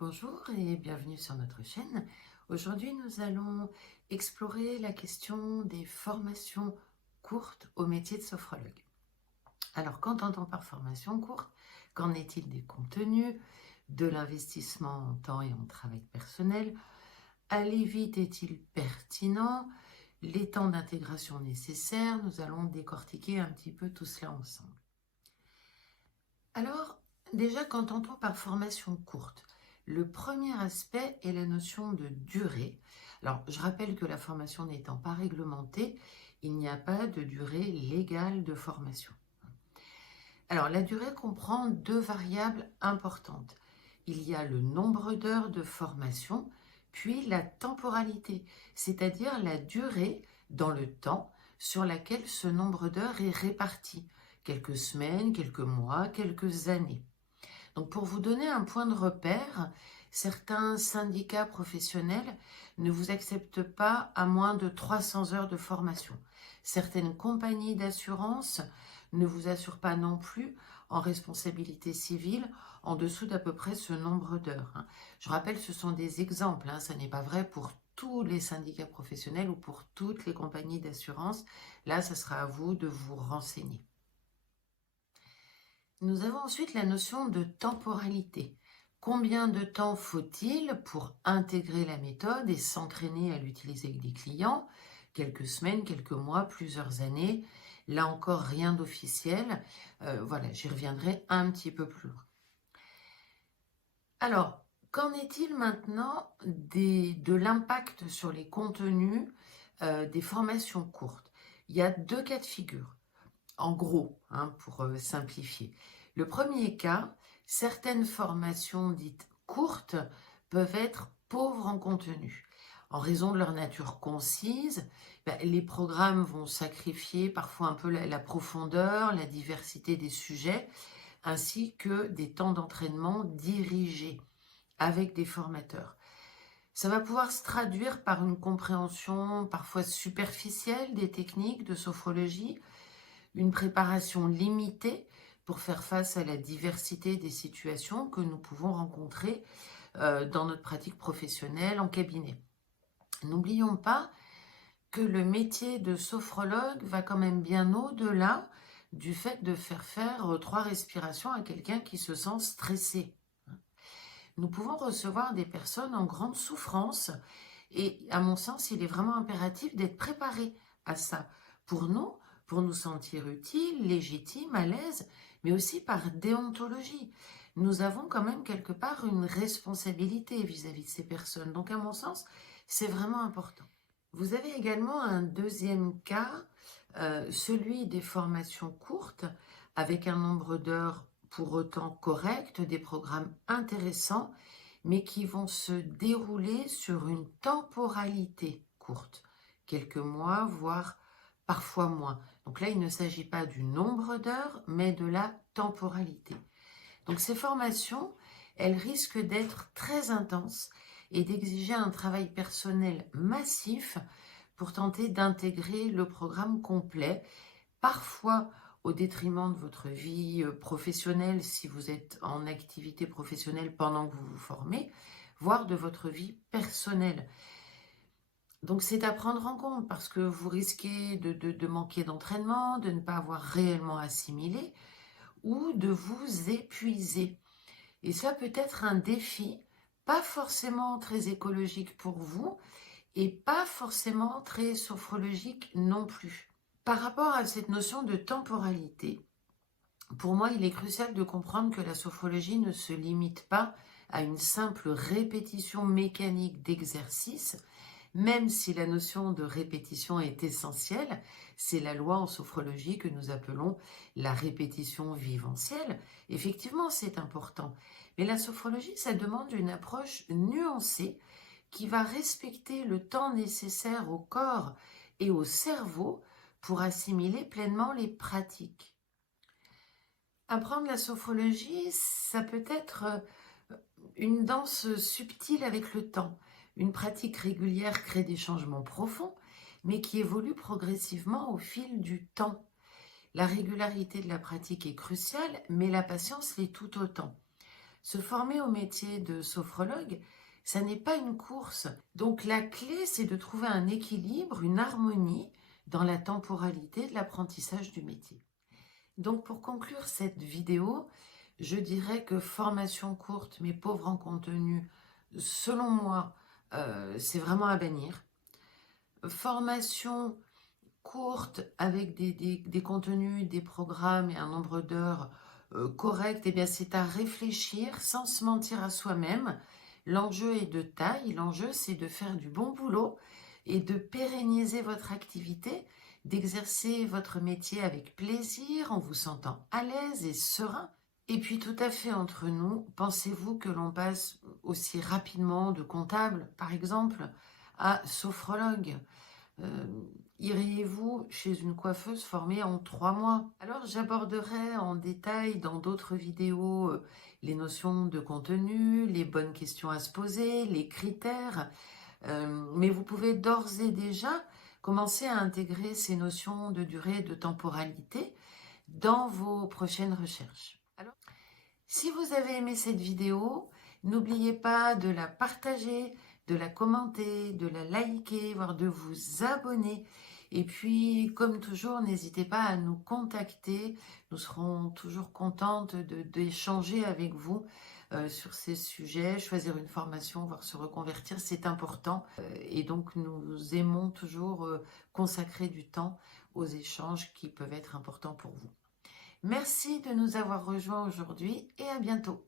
Bonjour et bienvenue sur notre chaîne. Aujourd'hui, nous allons explorer la question des formations courtes au métier de sophrologue. Alors, quand on entend par formation courte, qu'en est-il des contenus, de l'investissement en temps et en travail personnel? Aller vite est-il pertinent? Les temps d'intégration nécessaires? Nous allons décortiquer un petit peu tout cela ensemble. Alors, déjà, quand on entend par formation courte, le premier aspect est la notion de durée. Alors, je rappelle que la formation n'étant pas réglementée, il n'y a pas de durée légale de formation. Alors, la durée comprend deux variables importantes. Il y a le nombre d'heures de formation, puis la temporalité, c'est-à-dire la durée dans le temps sur laquelle ce nombre d'heures est réparti. Quelques semaines, quelques mois, quelques années. Donc pour vous donner un point de repère, certains syndicats professionnels ne vous acceptent pas à moins de 300 heures de formation. Certaines compagnies d'assurance ne vous assurent pas non plus en responsabilité civile en dessous d'à peu près ce nombre d'heures. Je rappelle, ce sont des exemples, ce n'est pas vrai pour tous les syndicats professionnels ou pour toutes les compagnies d'assurance. Là, ce sera à vous de vous renseigner. Nous avons ensuite la notion de temporalité. Combien de temps faut-il pour intégrer la méthode et s'entraîner à l'utiliser avec des clients? Quelques semaines, quelques mois, plusieurs années. Là encore, rien d'officiel. Voilà, j'y reviendrai un petit peu plus loin. Alors, qu'en est-il maintenant de l'impact sur les contenus des formations courtes? Il y a deux cas de figure. En gros, pour simplifier. Le premier cas, certaines formations dites courtes peuvent être pauvres en contenu. En raison de leur nature concise, les programmes vont sacrifier parfois un peu la profondeur, la diversité des sujets, ainsi que des temps d'entraînement dirigés avec des formateurs. Ça va pouvoir se traduire par une compréhension parfois superficielle des techniques de sophrologie, une préparation limitée pour faire face à la diversité des situations que nous pouvons rencontrer dans notre pratique professionnelle en cabinet. N'oublions pas que le métier de sophrologue va quand même bien au-delà du fait de faire faire 3 respirations à quelqu'un qui se sent stressé. Nous pouvons recevoir des personnes en grande souffrance et à mon sens, il est vraiment impératif d'être préparé à ça pour nous sentir utiles, légitimes, à l'aise, mais aussi par déontologie. Nous avons quand même quelque part une responsabilité vis-à-vis de ces personnes. Donc à mon sens, c'est vraiment important. Vous avez également un deuxième cas, celui des formations courtes, avec un nombre d'heures pour autant correct, des programmes intéressants, mais qui vont se dérouler sur une temporalité courte, quelques mois, voire parfois moins. Donc là, il ne s'agit pas du nombre d'heures, mais de la temporalité. Donc ces formations, elles risquent d'être très intenses et d'exiger un travail personnel massif pour tenter d'intégrer le programme complet, parfois au détriment de votre vie professionnelle si vous êtes en activité professionnelle pendant que vous vous formez, voire de votre vie personnelle. Donc c'est à prendre en compte parce que vous risquez de manquer d'entraînement, de ne pas avoir réellement assimilé ou de vous épuiser. Et ça peut être un défi, pas forcément très écologique pour vous et pas forcément très sophrologique non plus. Par rapport à cette notion de temporalité, pour moi, il est crucial de comprendre que la sophrologie ne se limite pas à une simple répétition mécanique d'exercice, même si la notion de répétition est essentielle. C'est la loi en sophrologie que nous appelons la répétition viventielle. Effectivement, c'est important. Mais la sophrologie, ça demande une approche nuancée qui va respecter le temps nécessaire au corps et au cerveau pour assimiler pleinement les pratiques. Apprendre la sophrologie, ça peut être une danse subtile avec le temps. Une pratique régulière crée des changements profonds, mais qui évoluent progressivement au fil du temps. La régularité de la pratique est cruciale, mais la patience l'est tout autant. Se former au métier de sophrologue, ça n'est pas une course. Donc la clé, c'est de trouver un équilibre, une harmonie dans la temporalité de l'apprentissage du métier. Donc pour conclure cette vidéo, je dirais que formation courte mais pauvre en contenu, selon moi, c'est vraiment à bannir. Formation courte avec des contenus, des programmes et un nombre d'heures correct, eh bien c'est à réfléchir sans se mentir à soi-même. L'enjeu est de taille, l'enjeu c'est de faire du bon boulot et de pérenniser votre activité, d'exercer votre métier avec plaisir en vous sentant à l'aise et serein. Et puis tout à fait entre nous, pensez-vous que l'on passe aussi rapidement de comptable, par exemple, à sophrologue? Euh, Iriez-vous chez une coiffeuse formée en 3 mois? Alors j'aborderai en détail dans d'autres vidéos les notions de contenu, les bonnes questions à se poser, les critères, mais vous pouvez d'ores et déjà commencer à intégrer ces notions de durée et de temporalité dans vos prochaines recherches. Alors, si vous avez aimé cette vidéo, n'oubliez pas de la partager, de la commenter, de la liker, voire de vous abonner. Et puis, comme toujours, n'hésitez pas à nous contacter. Nous serons toujours contentes d'échanger avec vous sur ces sujets. Choisir une formation, voire se reconvertir, c'est important. Et donc, nous aimons toujours consacrer du temps aux échanges qui peuvent être importants pour vous. Merci de nous avoir rejoints aujourd'hui et à bientôt.